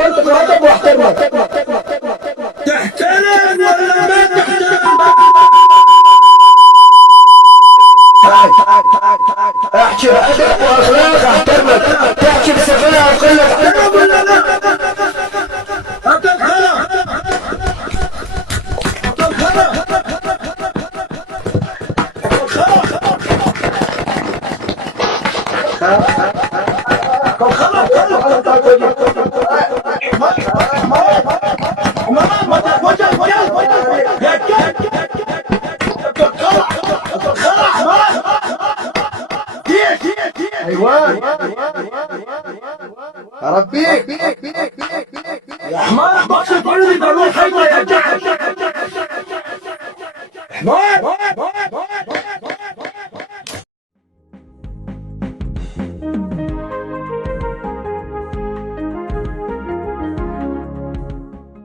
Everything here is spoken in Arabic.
انت ترتب واحترمك. تحترم ولا ما تحترم؟ احكي بأدب واخلاق احترمك، تحكي بسفاهة وقلة تحترم ولا لا؟ انت الخلا انت الخلا ايوان اربيك يا حمار بقصد تقول لي ضروري حيطه يا جحش حمار